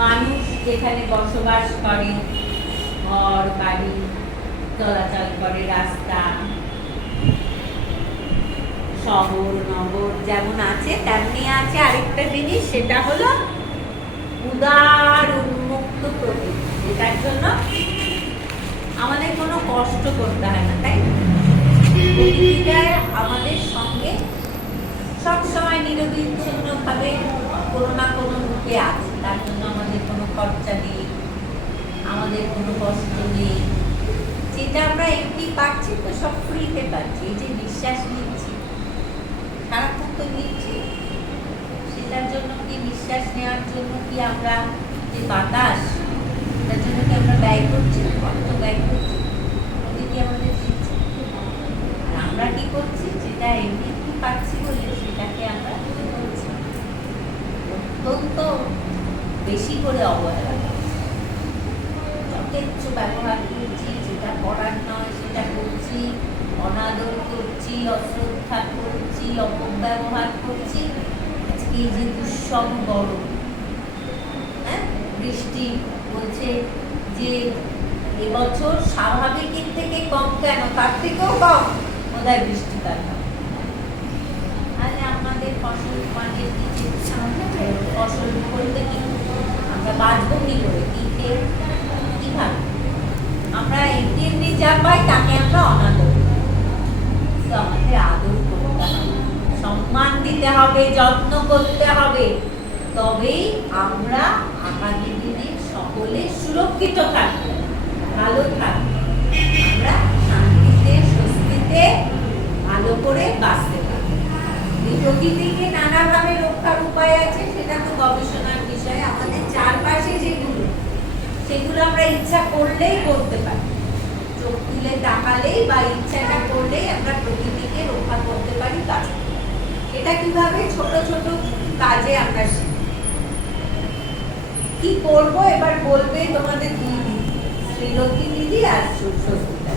মানুষ যেখানে বসবাস করে, ঘর বাড়ি, চলাচল করে, রাস্তা, শহর নগর যেমন আছে তেমনি আছে আরেকটা জিনিস, সেটা হলো উদার উন্মুক্ত প্রকৃতি, যেটার জন্য আমাদের কোনো কষ্ট করতে হয় না, তাই প্রকৃতিটা আমাদের সঙ্গে সবসময় নিরবিচ্ছিন্নভাবে কোনো না কোনো রূপে আছে। তার জন্য আমাদের কোনো খরচা নেই, আমাদের কোনো কষ্ট নেই। যেটা আমরা এমনি পাচ্ছি তো সব ফ্রিতে পাচ্ছি। এই যে বিশ্বাস নিচ্ছি, সারাক্ষণ তো নিচ্ছি, সেটার জন্য কি বিশ্বাস নেওয়ার জন্য কি আমরা যে বাতাস, তার জন্য কি আমরা ব্যয় করছি, অর্থ ব্যয় করছি, প্রকৃতি আমাদের দিচ্ছে। আর আমরা কি করছি, যেটা এমনি কি পাচ্ছি বলে সেটাকে আমরা করছি অত্যন্ত বেশি করে অবহেলা করছি, যথেচ্ছ ব্যবহার করছি, যেটা করার নয় সেটা করছি, অনাদর করছি, অশ্রদ্ধা করছি, অপব্যবহার করছি। আজকে এই যে দুঃসহ গরম, হ্যাঁ, বৃষ্টি বলছে যে এবছর স্বাভাবিকের থেকে কম, কেন তার থেকেও কম বোধহয় বৃষ্টিপাত হবে। আর আমাদের ফসল মাঠের দিকে ফসল করতে কি আমরা বাঁচবো কি করে, কি খেয়ে কিভাবে? আমরা এমনি যা পাই তাকে আমরা অনাদর করি। তো আমাদের আদর করতে হবে, সম্মান দিতে হবে, যত্ন করতে হবে, তবেই আমরা আগামী দিনে সকলে সুরক্ষিত থাকবো, ভালো থাকবো, আমরা শান্তিতে স্বস্তিতে ভালো করে বাঁচতে পারবো। এই প্রকৃতিকে নানাভাবে রক্ষার উপায় আছে, সেটা তো গবেষণার বিষয়। আমাদের চারপাশে যেগুলো, সেগুলো আমরা ইচ্ছা করলেই করতে পারি, চোখ তুলে তাকালেই বা ইচ্ছাটা করলেই আমরা প্রকৃতিকে রক্ষা করতে পারি, বাঁচতে পারি। এটা কিভাবে? ছোট ছোট কাজে আমরা শিখি। কি করবো এবার বলবে তোমাদের দুই দিদি, শ্রীলক্ষ্মী দিদি আর সুস্মিতা।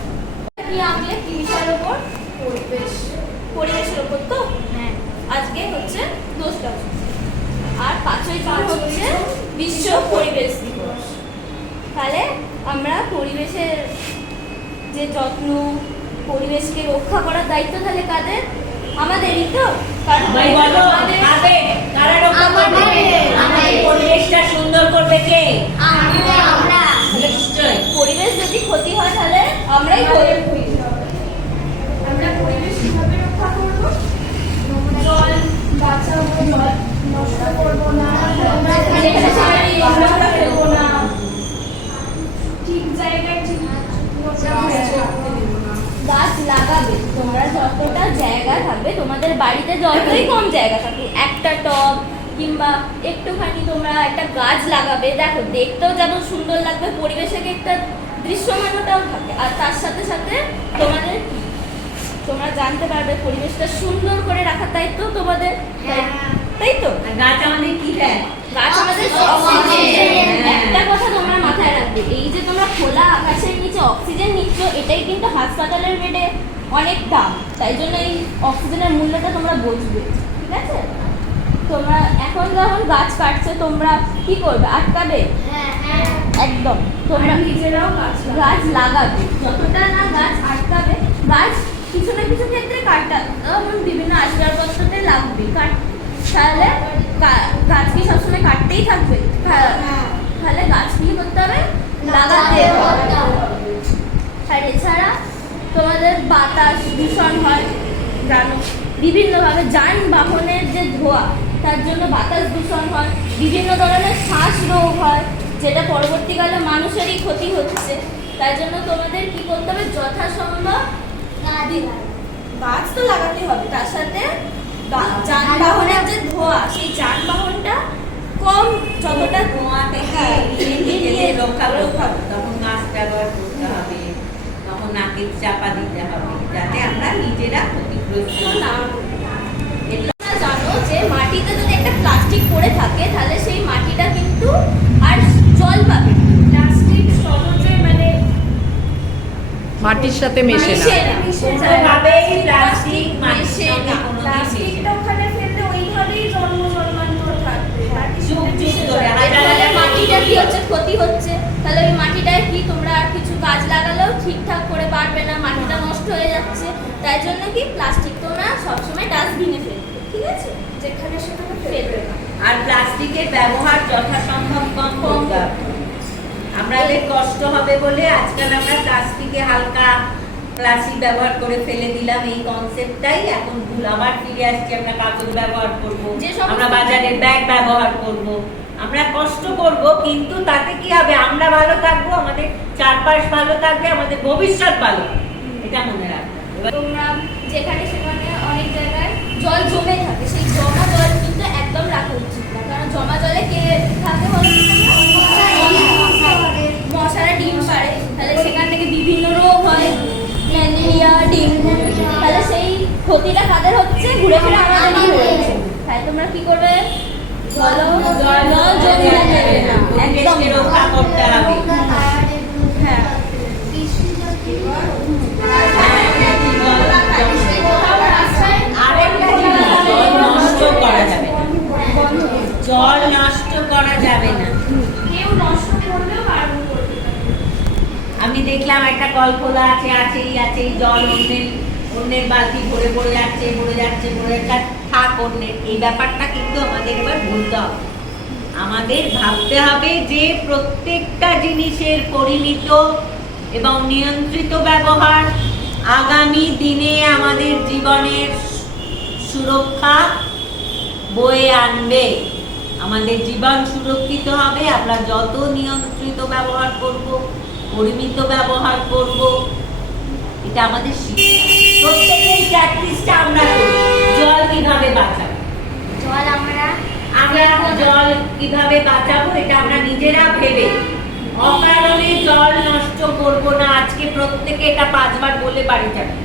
কি আঁকলে কি বিষয়ের ওপর? পরিবেশের ওপর। তো হ্যাঁ, আজকে হচ্ছে 10টা আর 5ই জুন হচ্ছে বিশ্ব পরিবেশ দিবস। তাহলে আমরা পরিবেশের যে যত্ন, পরিবেশকে রক্ষা করার দায়িত্ব তাহলে কাদের? আমাদেরই তো। পরিবেশটা সুন্দর করবে কে? আমরা। নিশ্চয়ই। পরিবেশ যদি ক্ষতি হয় তাহলে আমরাই ক্ষতি। আমরা পরিবেশ কিভাবে রক্ষা করব? জল বাঁচাবো, জল নষ্ট করবো না, ফেলবো না, ঠিক জায়গায় ঠিক গাছ লাগাবে। তোমরা যতটা জায়গা থাকবে, তোমাদের বাড়িতে যতই কম জায়গা থাকুক, একটা টব কিংবা একটুখানি তোমরা একটা গাছ লাগাবে। দেখো, দেখতেও যেমন সুন্দর লাগবে, পরিবেশে একটা দৃশ্যমানতাও থাকে। আর তার সাথে সাথে তোমরা জানতে পারবে পরিবেশটা সুন্দর করে রাখার দায়িত্ব তোমাদের, তাই তো? গাছ আমাদের কি দেয়? গাছ আমাদের অক্সিজেন। একটা কথা তোমরা মাথায় রাখবে, এই যে তোমরা খোলা আকাশের নিচে অক্সিজেন নিচ্ছ, এটাই কিন্তু হাসপাতালের বেডে অনেক দাম। তাই জন্য এই অক্সিজেনের মূল্যটা তোমরা বুঝবে, ঠিক আছে? তোমরা এখন যখন গাছ কাটছো, তোমরা কি করবে? আটকাবে? একদম। তোমরা নিজেরাও গাছ লাগাবে। যতটা না গাছ আটকাবে, গাছ কিছু না কিছু ক্ষেত্রে কাটা, বিভিন্ন আসবাবপত্রতে লাগবে। তাহলে গাছ কি সবসময় কাটতেই থাকবে? তাহলে গাছ কি করতে হবে? লাগাতে হবে। আর এছাড়া তোমাদের বাতাস দূষণ হয়, জানো, বিভিন্নভাবে যানবাহনের যে ধোঁয়া, তার জন্য বাতাস দূষণ হয়, বিভিন্ন ধরনের শ্বাস রোগ হয়, যেটা পরবর্তীকালে মানুষেরই ক্ষতি হচ্ছে। তাই জন্য তোমাদের কি করতে হবে? যথাসম্ভব গাছ তো লাগাতে হবে, তার সাথে যানবাহনের যে ধোঁয়া, সেই যানবাহনটা কম, যতটা ধোঁয়া থেকে রক্ষা করতে হবে, তখন মাস্ক ব্যবহার করতে হবে, তখন নাকের চাপা দিতে হবে, যাতে আমরা নিজেরা ক্ষতিগ্রস্ত না হই। জানো যে মাটিতে যদি একটা প্লাস্টিক পড়ে থাকে, তাহলে সেই মাটিটা কিন্তু আর জল পাবে। প্লাস্টিক সহজে মানে মাটির সাথে মেশে না। প্লাস্টিকটা ওখানে ফেললে ওইভাবেই জন্মান্তর থাকবে। মাটিটা কি প্লাস্টিক তোমরা সবসময় ডাস্টবিনে ফেলবে, ঠিক আছে? যেখানে সেখানে ফেলবে না। আর প্লাস্টিকের ব্যবহার যথাসম্ভব কম করতে হবে। আমাদের কষ্ট হবে বলে আজকাল আমরা প্লাস্টিকে হালকা প্লাস্টিক ব্যবহার করে ফেলে দিলাম, এই কনসেপ্টটাই এখন ভুল। আবার ফিরে আসছি, আমরা কাগজ ব্যবহার করব, যে সমস্ত- আমরা বাজারের ব্যাগ ব্যবহার করব, আমরা কষ্ট করব, কিন্তু তাতে কি হবে? আমরা ভালো থাকবো, আমাদের চারপাশ ভালো থাকবে, আমাদের ভবিষ্যৎ ভালো, এটা মনে রাখবে। তোমরা যেখানে সেখানে অনেক জায়গায় জল জমে থাকে, সেই জমা জল কিন্তু একদম রাখা উচিত না, কারণ জমা জলে কে থাকে বলো তো তোমরা? মশারা ডিম পাড়ে, তাহলে সেখান থেকে বিভিন্ন রোগ হয়, ম্যালেরিয়া, ডেঙ্গু। তাহলে সেই ক্ষতিটা কাদের হচ্ছে? ঘুরে ফিরে আমাদেরই হচ্ছে। তাই তোমরা কি করবে? জল জমে যাবে না, একদম পরিবেশকে রক্ষা করতে হবে। হ্যাঁ। আরেকটা জিনিস, জল নষ্ট করা যাবে না। জল নষ্ট করা যাবে না। কেউ নষ্ট করলেও বারণ করবে না। আমি দেখলাম একটা কল খোলা আছে, আছেই জল অন্যের বালতি ভরে পড়ে যাচ্ছে, থাক অন্যের। এই ব্যাপারটা কিন্তু আমাদের এবার ভুলতে হবে। আমাদের ভাবতে হবে যে প্রত্যেকটা জিনিসের পরিমিত এবং নিয়ন্ত্রিত ব্যবহার আগামী দিনে আমাদের জীবনের সুরক্ষা বয়ে আনবে। আমাদের জীবন সুরক্ষিত হবে আমরা যত নিয়ন্ত্রিত ব্যবহার করব, পরিমিত ব্যবহার করব। এটা আমাদের শিক্ষা। প্রত্যেকের প্র্যাকটিসটা আমরা করি। জল কিভাবে বাঁচাবো, আমরা জল কিভাবে বাঁচাবো, এটা আমরা নিজেরা ভেবে অকারণে জল নষ্ট করব না। আজকে প্রত্যেকে এটা 5 বার বলে বাড়ি যাবে।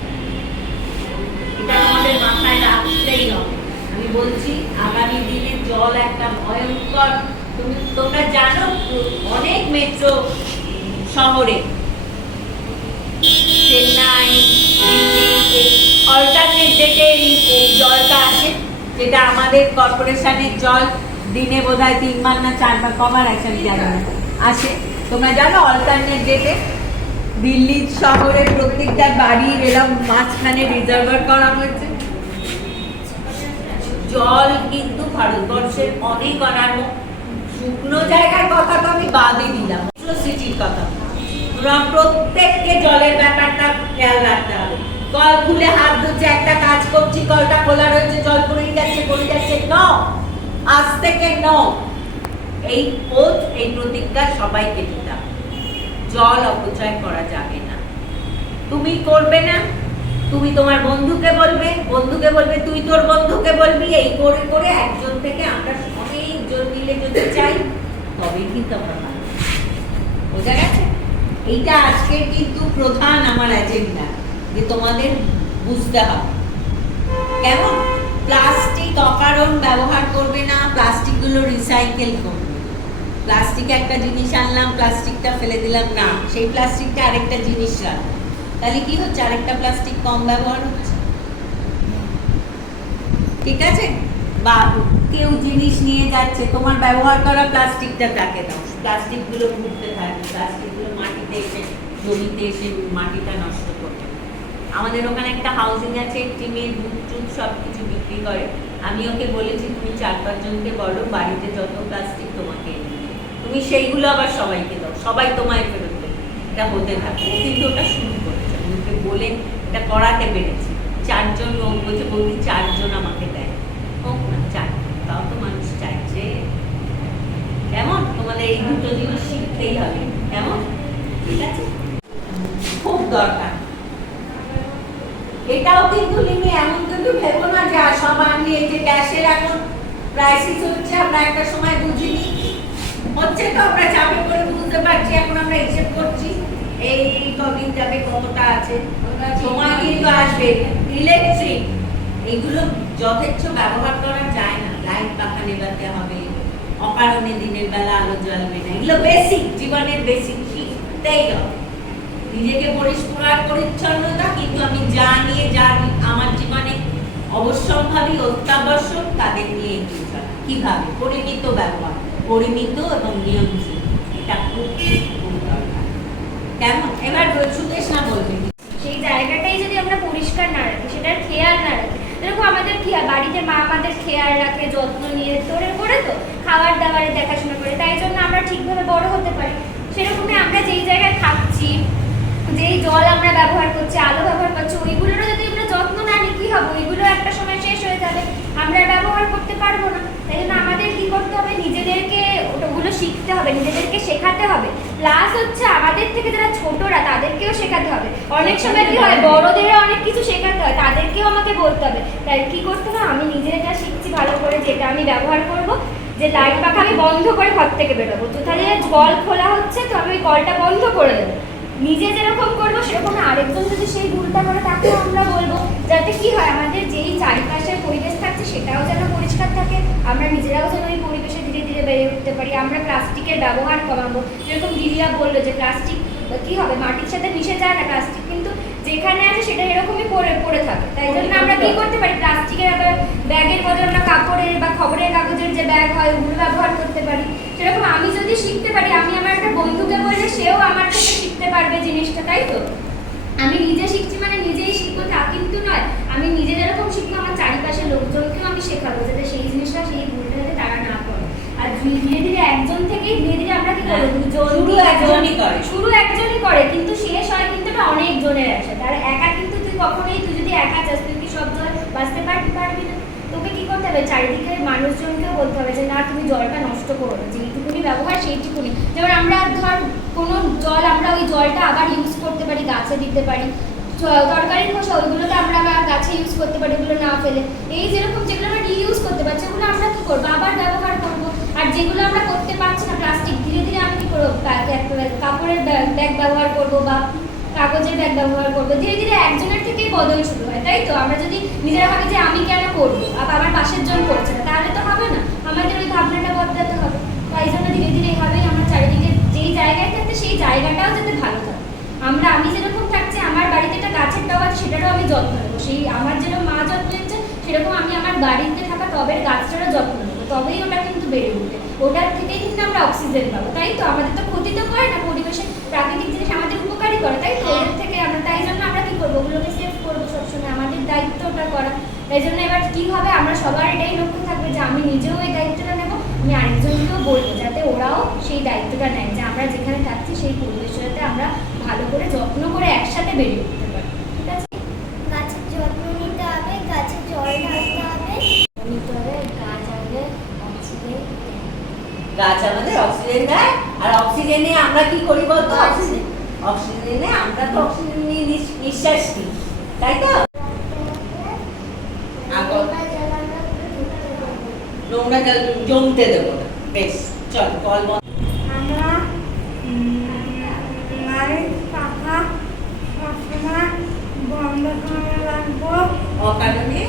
এটা আমাদের মাথায় রাখতেই হবে। আমি বলছি আগামী দিনে জল একটা ভয়ঙ্কর, তোমরা জানো অনেক মেট্রো শহরে, চেন্নাই, দিল্লি, অল্টারনেট ডেটে এই জলটা আসে, যেটা আমাদের কর্পোরেশনের জল দিনে বোধহয় 3 বার না 4 বার, কবার আছে আমি জানি না, আসে। তোমরা জানো অল্টারনেট ডেটে দিল্লি শহরে প্রত্যেকটা বাড়ির এরকম মাঝখানে রিজার্ভার করা হয়েছে। জল কিন্তু ভারতবর্ষের অনেক অনান্য, শুকনো জায়গার কথা তো আমি বাদই দিলাম, সিটির কথা। প্রত্যেককে জলের ব্যাপারটা খেয়াল রাখতে হবে। কল খুলে হাত ধুচ্ছে, একটা কাজ করছি, কলটা খোলা রয়েছে, জল পড়ে যাচ্ছে, আজ থেকে এই প্রতিজ্ঞা সবাইকে দিতে হবে। জল অপচয় করা যাবে না। তুমি করবে না, তুমি তোমার বন্ধুকে বলবে, তুই তোর বন্ধুকে বলবি, এই করে করে একজন থেকে আমরা অনেকজন মিলে যদি চাই, তবেই কিন্তু আমরা পারবো। বোঝা গেছে? এইটা আজকের কিন্তু প্রধান আমার এজেন্ডা, যে তোমাদের বুঝতে হবে। কেমন? প্লাস্টিক অকারণ ব্যবহার করবে না, প্লাস্টিকগুলো রিসাইকেল করবে। প্লাস্টিক একটা জিনিস আনলাম, প্লাস্টিকটা ফেলে দিলাম না, সেই প্লাস্টিকটা আরেকটা জিনিস রাখবো, তাহলে কি হচ্ছে? আরেকটা প্লাস্টিক কম ব্যবহার হচ্ছে। ঠিক আছে? বা কেউ জিনিস নিয়ে যাচ্ছে, তোমার ব্যবহার করা প্লাস্টিকটা তাকে দাও, প্লাস্টিকগুলো ঘুরতে থাকবে, প্লাস্টিকগুলো মাটিতে এসে, জমিতে এসে মাটিটা নষ্ট করবে। আমাদের ওখানে একটা হাউজিং আছে, টিমের দুধ সব কিছু বিক্রি করে। আমি ওকে বলেছি তুমি 4-5 জনকে বলো বাড়িতে যত প্লাস্টিক তোমাকে এনে দিতে। তুমি সেইগুলো আবার সবাইকে দাও, সবাই তোমায় ফেরত দেবে। এটা হতে থাকে। ও কিন্তু ওটা শুরু করেছে, আমি ওকে বলে এটা করাতে পেরেছি। 4 জন লোক বলছে, বলছি 4 জন আমাকে দেয়, হোক না 4, তাও তো মানুষ চাইছে। কেমন? তোমাদের এই দুটো জিনিস শিখতেই হবে। কেমন? ঠিক আছে? খুব দরকার। এটাও কিন্তু লিমি, এমন কিন্তু ভেবো না যে সব আমি এই যে গ্যাসের এখন ক্রাইসিস হচ্ছে, আমরা একটা সময় বুঝিনি, হচ্ছে তো আমরা চাপে করে বুঝতে পারছি, এখন আমরা হিসেব করছি এই কদিন যাবে কতটা আছে, সময় কিন্তু আসবে। ইলেকট্রিক এগুলো যথেচ্ছ ব্যবহার করা যায় না, লাইট পাখা নেভাতে হবে, অকারণে দিনের বেলা আলো জ্বলবে না, এগুলো বেসিক, জীবনের বেসিক, শিখতেই হবে। নিজেকে পরিষ্কার পরিচ্ছন্নতা, কিন্তু আমি যা নিয়ে আমার জীবনে অবশ্যম্ভাবী অত্যাবশ্যক তাদের নিয়ে এগিয়ে চলা। কিভাবে? পরিমিত ব্যবহার, পরিমিত এবং নিয়ন্ত্রিত, এটা খুব খুব দরকার। কেমন? এবার সুদেশ না বলবে সেই জায়গাটাই যদি আমরা পরিষ্কার না রাখি, সেটা সেটার খেয়াল না রাখি, যেরকম আমাদের বাড়িতে মা আমাদের খেয়াল রাখে, যত্ন নিয়ে তোরে করে তো খাবার দাবারে দেখাশোনা করে, তাই জন্য আমরা ঠিকভাবে বড় হতে পারি। সেরকমই আমরা যেই জায়গায় থাকছি, যেই জল আমরা ব্যবহার করছি, আলো ব্যবহার করছি, ওইগুলোরও যদি আমরা যত্ন না নিই কি হবে, ওইগুলো একটা সময় শেষ হয়ে যাবে, আমরা ব্যবহার করতে পারবো না। তাই জন্য আমাদের কি করতে হবে, নিজেদেরকে ওগুলো শিখতে হবে, নিজেদেরকে শেখাতে হবে। প্লাস হচ্ছে আমাদের থেকে যারা ছোটরা তাদেরকেও শেখাতে হবে। অনেক সময় কি হয়, বড়দেরও অনেক কিছু শেখাতে হয়, তাদেরকেও আমাকে বলতে হবে। তাই কি করতে হবে, আমি নিজে এটা শিখছি ভালো করে, যেটা আমি ব্যবহার করব, যে লাইট পাখা আমি বন্ধ করে ঘর থেকে বেরোবো, তো তাহলে কল খোলা হচ্ছে তো আমি ওই কলটা বন্ধ করে দেবো। নিজে যেরকম করবো সেরকম আরেকজন যদি সেই ভুলটা করে তাকেও আমরা বলবো, যাতে কি হয় আমাদের যেই চারিপাশের পরিবেশ থাকছে সেটাও যেন পরিষ্কার থাকে, আমরা নিজেরাও যেন ওই পরিবেশে ধীরে ধীরে বেড়ে উঠতে পারি। আমরা প্লাস্টিকের ব্যবহার কমাবো, যেরকম দিদিরা বললো যে প্লাস্টিক কি হবে, মাটির সাথে মিশে যায় না প্লাস্টিক, কিন্তু যেখানে আছে সেটা এরকমই পড়ে থাকে। তাই জন্য আমরা কি করতে পারি, প্লাস্টিকের ব্যাগের বদলে আমরা কাপড়ের বা খবরের কাগজের যে ব্যাগ হয় ওগুলো ব্যবহার করতে পারি। সেরকম আমি যদি শিখতে পারি, আমি আমার একটা বন্ধুকে বললে সেও আমার থেকে শিখতে পারবে জিনিসটা, তাই তো? আমি নিজে শিখছি মানে নিজেই শিখবো তা কিন্তু নয়, আমি নিজে যেরকম শিখবো আমার চারিপাশের লোকজনকেও আমি শেখাবো, যাতে সেই জিনিসটা, সেই ভুলটা যাতে তারা না করে। আর ধীরে ধীরে একজন থেকেই ধীরে ধীরে আমরা কি করবো, শুরু একজনই করে, কিন্তু শেষ হয় কিন্তু এটা অনেক জনের আসে। তার একা কিন্তু তুই কখনোই, তুই যদি একা চাস তুই কি সব জল বাঁচতে পারবি না। তোকে কি করতে হবে, চারিদিকে মানুষজনকেও বলতে হবে যে না তুমি জলটা নষ্ট করো না, যেইটুকুনি ব্যবহার সেইটুকুনি। যেমন আমরা ধর কোনো জল, আমরা ওই জলটা আবার ইউজ করতে পারি, গাছে দিতে পারি, তরকারির খোসা ওইগুলোকে আমরা আবার গাছে ইউজ করতে পারি, ওগুলো না ফেলে। এই যেরকম যেগুলো আমরা রিইউজ করতে পারছি ওগুলো আমরা কি করবো, আবার ব্যবহার করবো। আর যেগুলো আমরা করতে পারছি না, প্লাস্টিক, ধীরে ধীরে আমি কি করবো, কাপড়ের ব্যাগ ব্যবহার করবো বা কাগজের ব্যাগ ব্যবহার করবো। ধীরে ধীরে একজনের থেকেই বদল শুরু হয়, তাই তো? আমরা যদি নিজেরা ভাবি যে আমি কেন করবো, আমার পাশের জন করছে না, তাহলে তো হবে না, আমাদের ওই ভাবনাটা বদলাতে হবে। তাই জন্য ধীরে ধীরে এইভাবেই আমার চারিদিকে যেই জায়গায় থাকছে সেই জায়গাটাও যাতে ভালো থাকে। আমি যেরকম থাকছি, আমার বাড়িতে একটা গাছের টব আছে, সেটারও আমি যত্ন নেবো। সেই আমার যেরকম মা যত্ন নিচ্ছে সেরকম আমি আমার বাড়িতে থাকা টবের গাছটারও যত্ন নেবো, তবেই ওটা কিন্তু বেড়ে উঠবে। ওটার থেকেই কিন্তু আমরা অক্সিজেন পাবো, তাই তো? আমাদের তো ক্ষতি তো করে না, পরিবেশের প্রাকৃতিক জিনিস আমাদের উপকারী করে, তাই তো? ওদের থেকে আমরা, তাই জন্য আমরা কি করবো, ওগুলোকে সেভ করবো সবসময়, আমাদের দায়িত্ব ওটা করা। তাই জন্য এবার কি হবে, আমরা সবার এটাই লক্ষ্য থাকবে যে আমি নিজেও এই দায়িত্বটা নেবো, আমি আরেকজনকেও বলবো যাতে ওরাও সেই দায়িত্বটা নেয়, যে আমরা যেখানে থাকছি সেই পরিবেশের সাথে আমরা ভালো করে যত্ন করে একসাথে বেড়ে উঠতে পারি। ঠিক আছে, গাছের যত্ন নিতে হবে, গাছে জল ঢালতে হবে, নিতে হবে। গাছ আমাদের অক্সিজেন, গাছ আমাদের অক্সিজেন দেয়, আর অক্সিজেনে আমরা কি করি বলতো, অক্সিজেনে আমরা তো অক্সিজেন নিয়ে নিঃশ্বাস নিই, তাই তো? নোংরা জল জমতে দেবো না। বেশ, চল কল বন্ধ। আমরা লাইট পাখা সবসময় বন্ধ করে রাখবো, অকারণে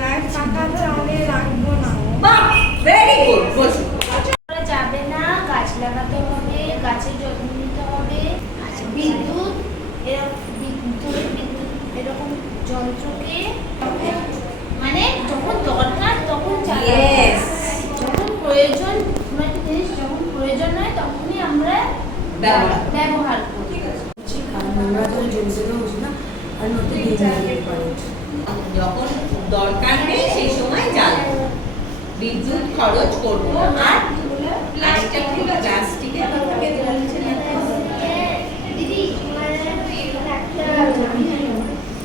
লাইট পাখা চালিয়ে রাখবো না। বাহ, ভেরি গুড। বসো। করা যাবে না, গাছ লাগাতে হবে, গাছের যত্ন নিতে হবে। বিদ্যুৎ এরকম যন্ত্রকে মানে যখন দরকার তখন চালাতে হবে। Yes. যখন প্রয়োজন, মানে জিনিস যখন প্রয়োজন হয় তখনই আমরা ব্যবহার করি। যখন দরকার নেই সেই সময় জ্বালবো, বিদ্যুৎ খরচ করবো না। আর প্লাস্টিকের দিদি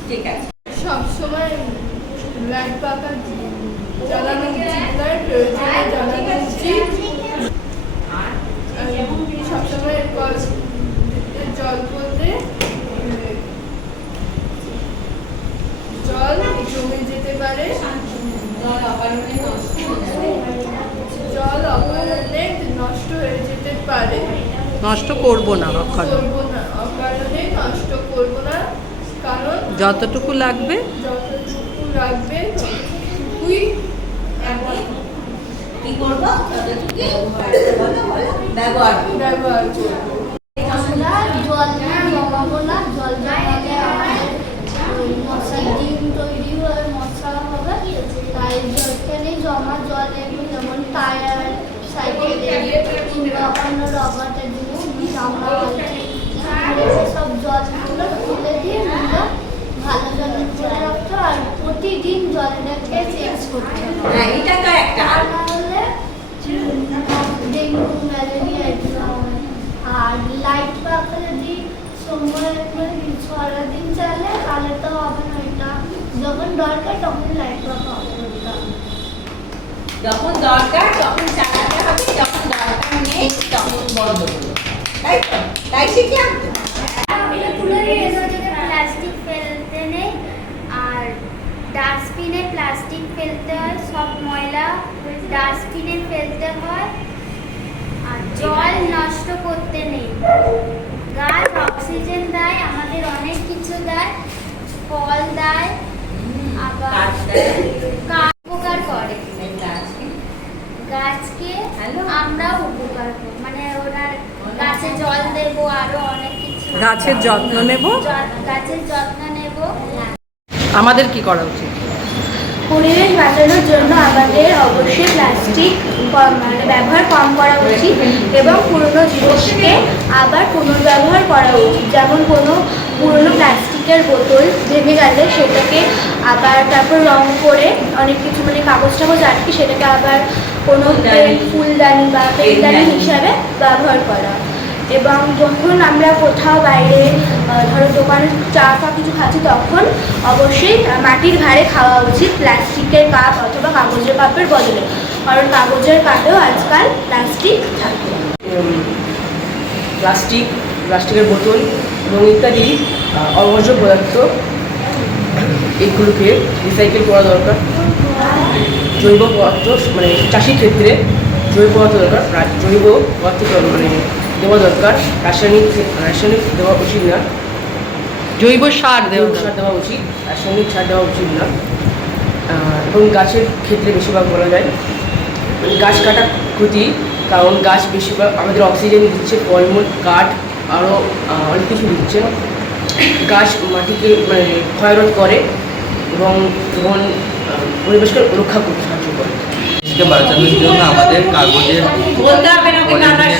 ঠিক আছে। সবসময় লাইট পাখা জ্বালানো উচিত নয়, প্রয়োজনে জ্বালানো উচিত। আর সবসময় জল বলতে জল জমে যেতে পারে, জল অকারণে নষ্ট হয়ে যাবে। জল অকারণে নষ্ট হয়ে যেতে পারে। নষ্ট করব না অকারণে, করবো না, অকারণে নষ্ট করবো না, কারণ যতটুকু লাগবে যতটুকু লাগবে ততটুকুই কি করবো, ব্যবহার করবো। ব্যবহার করবো। আমরা জল জমাবো না, জল জমালে আমাদের মশার ডিম তৈরি হয়ে মশা হবে। তাই জলখানে জমা জল এগুলো যেমন টায়ার, সাইকেলে কিংবা অন্য রবারের জিনিস জামা আছে, সব জলগুলো তুলে দিয়ে আমরা প্রতিদিন জলটাকে চেঞ্জ করতে হবে। হ্যাঁ, এটা তো একটা। আর না হলে ডেঙ্গু ম্যালেরিয়া এগুলো হয়। আর লাইট পাখা যদি সময় মানে সারাদিন চালে তাহলে তো হবে না। এটা যখন দরকার তখন লাইট পাখা অফ করতে হবে। যখন দরকার তখন চালাতে হবে, যখন দরকার নেই তখন বন্ধ করতে হবে। তাই তো? তাই শিখলাম তো? প্লাস্টিক ফেলতে নেই, আর ডাস্টবিনে প্লাস্টিক ফেলতে হয়, সব ময়লা ডাস্টবিনে ফেলতে হয়, আর জল নষ্ট করতে নেই। গাছ অক্সিজেন দেয়, আমাদের অনেক কিছু দেয়, ফল দেয়, আবার কাঠ দেয়। কাঠ উপকার করে। এটা আছে। গাছকে Hello? আমরাও উপকার করি, মানে ওরা গাছে জল দেবো, আরো অনেক কিছু গাছের যত্ন নেব। গাছের যত্ন নেব। আমাদের কি করা উচিত? পরিবেশ বাঁচানোর জন্য আমাদের অবশ্যই প্লাস্টিক মানে ব্যবহার কম করা উচিত এবং পুরনো জিনিসকে আবার পুনর্ব্যবহার করা উচিত। যেমন কোনো পুরনো প্লাস্টিকের বোতল ভেঙে গেলে সেটাকে আবার তারপর রং করে অনেক কিছু মানে কাগজ টাগজ আটকে সেটাকে আবার কোনো ফুলদানি বা পেনদানি হিসাবে ব্যবহার করা। এবং যখন আমরা কোথাও বাইরে ধরো দোকানে চা ফা কিছু খাচ্ছি তখন অবশ্যই মাটির ভাঁড়ে খাওয়া উচিত, প্লাস্টিকের কাপ অথবা কাগজের কাপের বদলে, কারণ কাগজের কাপেও আজকাল প্লাস্টিক থাকে। প্লাস্টিকের বোতল এবং ইত্যাদি অবর্জ্য পদার্থ এগুলোকে রিসাইকেল করা দরকার। জৈব পদার্থ মানে চাষির ক্ষেত্রে জৈব পদার্থ দরকার, জৈব পদার্থ মানে দেওয়া দরকার, রাসায়নিক দেওয়া উচিত না। জৈব সার দেওয়া জৈব সার দেওয়া উচিত, রাসায়নিক সার দেওয়া উচিত না। এবং গাছের ক্ষেত্রে বেশিরভাগ বলা যায় গাছ কাটা ক্ষতি, কারণ গাছ বেশিরভাগ আমাদের অক্সিজেন দিচ্ছে, ফলমূল, কাঠ, আরও অনেক কিছু দিচ্ছে। গাছ মাটিকে মানে ক্ষয়রোধ করে এবং পরিবেশকে রক্ষা করতে সাহায্য করে। দেশকে বাঁচানোর জন্য আমাদের কাগজের বলতে হবে না ওকে কাটার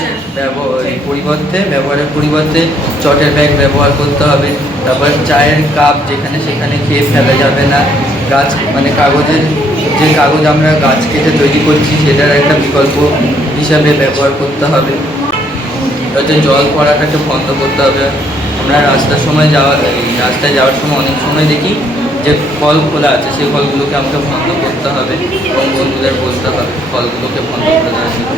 ব্যবহারের পরিবর্তে চটের ব্যাগ ব্যবহার করতে হবে। তারপর চায়ের কাপ যেখানে সেখানে খেয়ে ফেলা যাবে না। গাছ মানে কাগজের যে কাগজ আমরা গাছ কেটে তৈরি করছি সেটার একটা বিকল্প হিসাবে ব্যবহার করতে হবে। হচ্ছে জল পড়াটাকে বন্ধ করতে হবে। আমরা রাস্তায় যাওয়ার সময় অনেক সময় দেখি যে কল খোলা আছে, সেই কলগুলোকে আমাকে বন্ধ করতে হবে এবং বন্ধুদের বলতে হবে কলগুলোকে বন্ধ করে দেওয়ার জন্য।